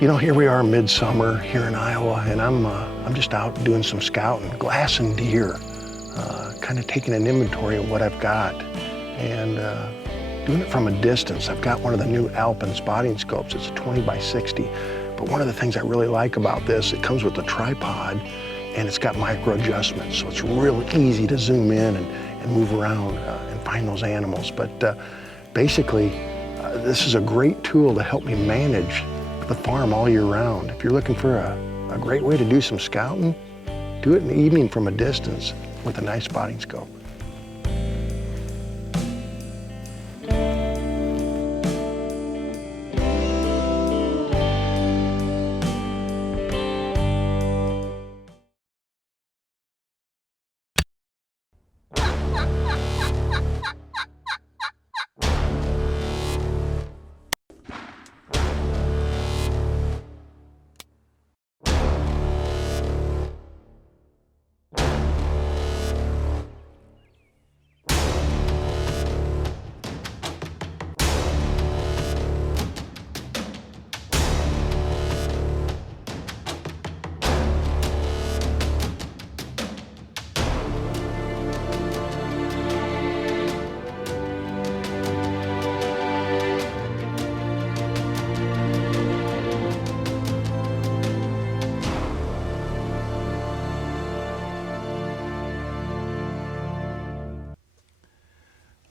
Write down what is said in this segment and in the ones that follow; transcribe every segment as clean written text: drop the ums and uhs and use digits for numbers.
You know, here we are midsummer here in Iowa, and I'm just out doing some scouting, glassing deer, kind of taking an inventory of what I've got, and doing it from a distance. I've got one of the new Alpen spotting scopes. It's a 20 by 60, but one of the things I really like about this, it comes with a tripod, and it's got micro adjustments, so it's real easy to zoom in and move around and find those animals. But basically, this is a great tool to help me manage the farm all year round. If you're looking for a great way to do some scouting, do it in the evening from a distance with a nice spotting scope.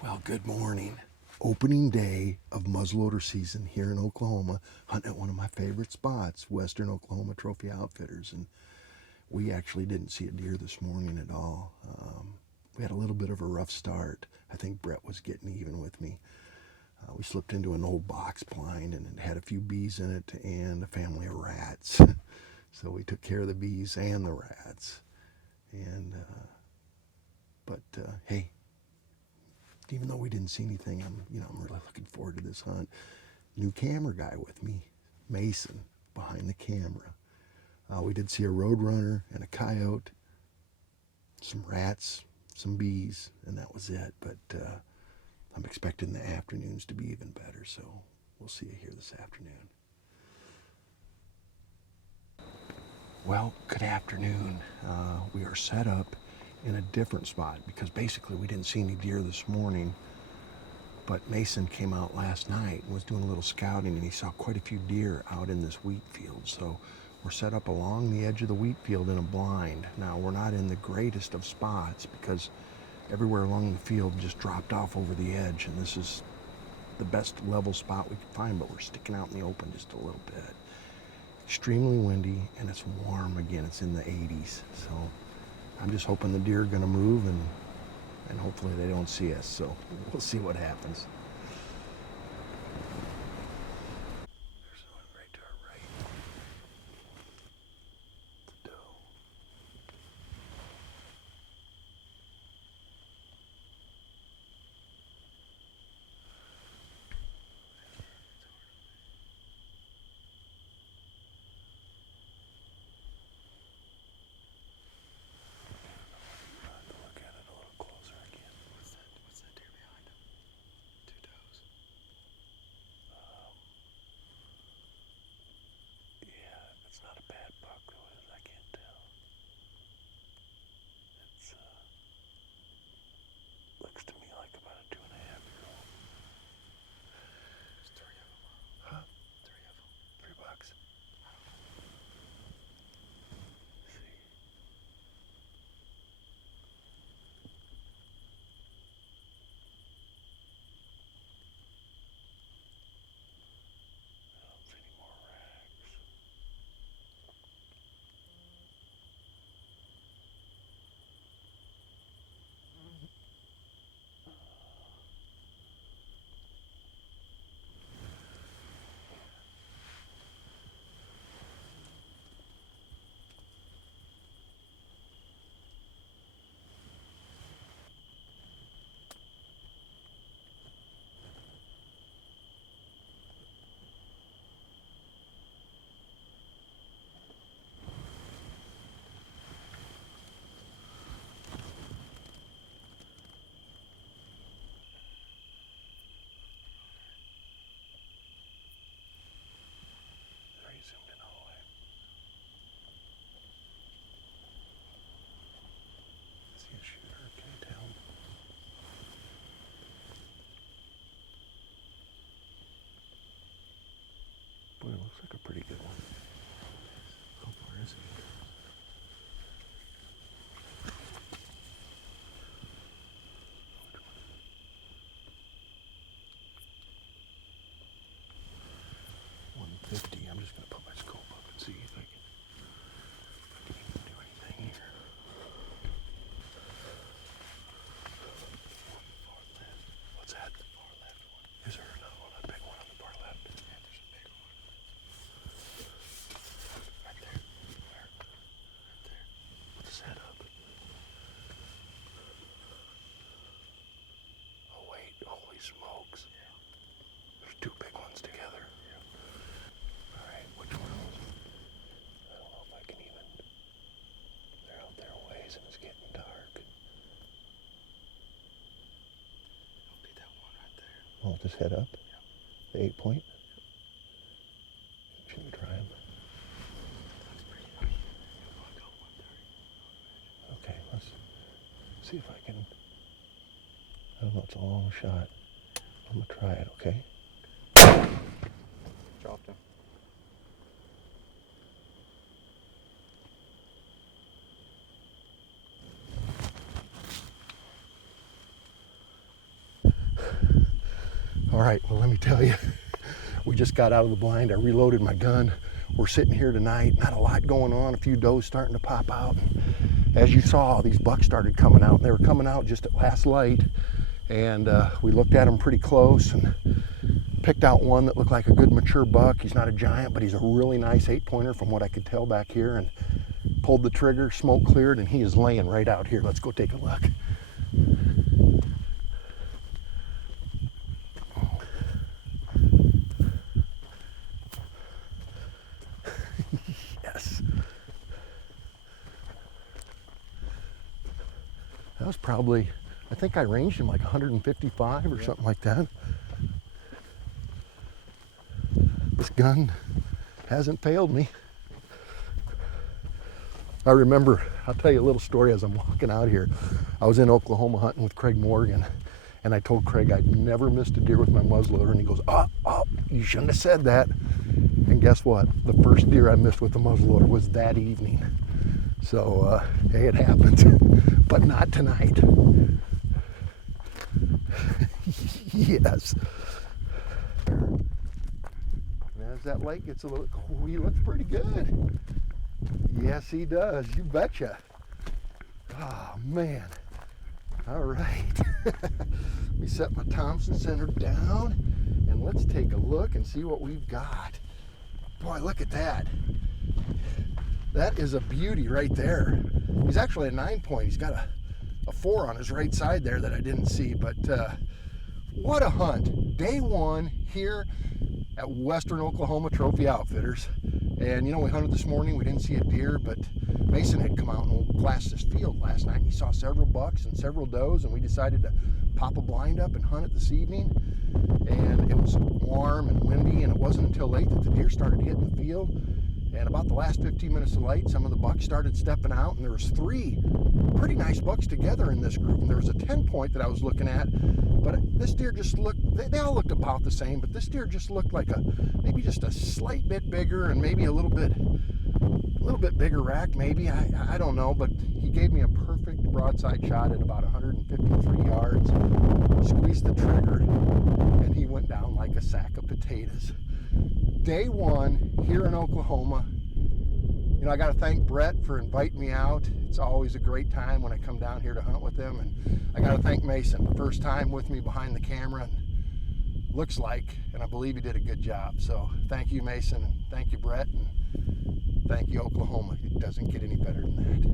Well, good morning. Opening day of muzzleloader season here in Oklahoma, hunting at one of my favorite spots, Western Oklahoma Trophy Outfitters, and we actually didn't see a deer this morning at all. We had a little bit of a rough start. I think Brett was getting even with me. We slipped into an old box blind, and it had a few bees in it and a family of rats. So we took care of the bees and the rats. And hey, even though we didn't see anything, I'm really looking forward to this hunt. New camera guy with me, Mason, behind the camera. We did see a roadrunner and a coyote, some rats, some bees, and that was it. But I'm expecting the afternoons to be even better, so we'll see you here this afternoon. Well, good afternoon. We are set up in a different spot because basically we didn't see any deer this morning, but Mason came out last night and was doing a little scouting, and he saw quite a few deer out in this wheat field. So we're set up along the edge of the wheat field in a blind. Now, we're not in the greatest of spots because everywhere along the field just dropped off over the edge, and this is the best level spot we could find, but we're sticking out in the open just a little bit. Extremely windy, and it's warm again. It's in the 80s, so I'm just hoping the deer are going to move, and hopefully they don't see us, so we'll see what happens. There's one right to our right. The doe. Look at it a little closer again. What's that deer behind him? 50. I'm just going to put my scope up and see if I can even do anything here. Far left. What's that? The far left one. Is there another one? A big one on the far left? Yeah, there's a big one. Right there. Where? Right there. What's that up? Oh wait, holy smokes. Yeah. There's two big ones together. Yeah. Alright, which one was it? I don't know if I can even. They're out there a ways and it's getting dark. It'll be that one right there. Oh, just head up? Yeah. The 8 point? Yep. Should we try him? That's pretty nice. I got 130. Okay, let's see if I can. I don't know, it's a long shot. I'm gonna try it, okay? Dropped him. All right, well, let me tell you, we just got out of the blind. I reloaded my gun. We're sitting here tonight, not a lot going on, a few does starting to pop out. As you saw, these bucks started coming out, and they were coming out just at last light. And we looked at him pretty close and picked out one that looked like a good mature buck. He's not a giant, but he's a really nice 8-pointer from what I could tell back here, and pulled the trigger, smoke cleared, and he is laying right out here. Let's go take a look. Yes. That was probably, I think I ranged him like 155 or something like that. This gun hasn't failed me. I remember, I'll tell you a little story as I'm walking out here. I was in Oklahoma hunting with Craig Morgan, and I told Craig I'd never missed a deer with my muzzleloader, and he goes, oh, you shouldn't have said that. And guess what? The first deer I missed with the muzzleloader was that evening. So, hey, it happened, but not tonight. Yes. And as that light gets a little, oh, he looks pretty good. Yes, he does. You betcha. Oh, man. All right. Let me set my Thompson center down, and let's take a look and see what we've got. Boy, look at that. That is a beauty right there. He's actually a 9-point. He's got a 4 on his right side there that I didn't see, but what a hunt. Day one here at Western Oklahoma Trophy Outfitters. And you know, we hunted this morning, we didn't see a deer, but Mason had come out and glassed this field last night, and he saw several bucks and several does, and we decided to pop a blind up and hunt it this evening. And it was warm and windy, and it wasn't until late that the deer started hitting the field. And about the last 15 minutes of light, some of the bucks started stepping out, and there was 3 pretty nice bucks together in this group. And there was a 10-point that I was looking at, but this deer just looked, they all looked about the same, but this deer just looked like maybe just a slight bit bigger, and maybe a little bit bigger rack, maybe, I don't know, but he gave me a perfect broadside shot at about 153 yards, squeezed the trigger, and he went down like a sack of potatoes. Day one here in Oklahoma. You know, I got to thank Brett for inviting me out. It's always a great time when I come down here to hunt with him. And I got to thank Mason, the first time with me behind the camera. And looks like, and I believe he did a good job. So thank you, Mason, and thank you, Brett, and thank you, Oklahoma. It doesn't get any better than that.